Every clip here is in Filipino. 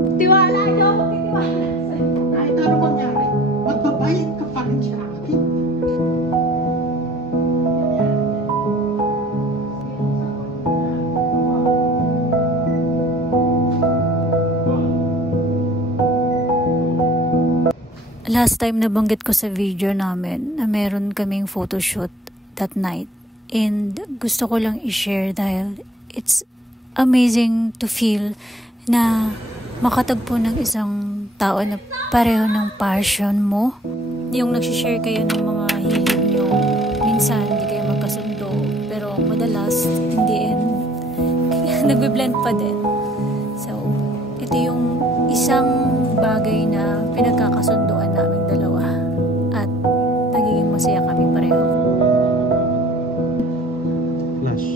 Tiwala nyo, magtitiwala sa'yo. Kahit ano mangyari, magbabayad ka pa rin sa akin. Last time nabanggit ko sa video namin na meron kaming photoshoot that night. And gusto ko lang i-share dahil it's amazing to feel na makatagpo ng isang tao na pareho ng passion mo. Yung nagsishare kayo ng mga hilig nyo. Minsan hindi kayo magkasundo. Pero madalas in the end, nagbe-blend pa din. So, ito yung isang bagay na pinagkakasunduan naming dalawa. At nagiging masaya kami pareho. Flash.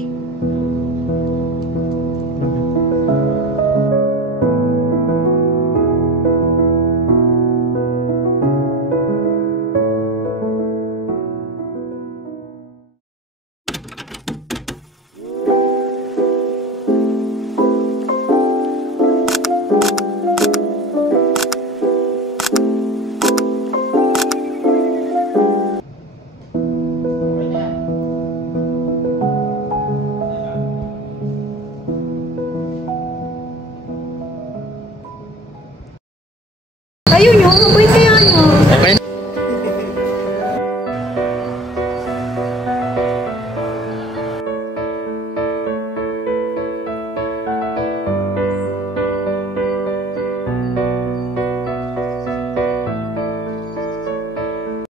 Ayun nyo, mabait kaya nyo. Okay.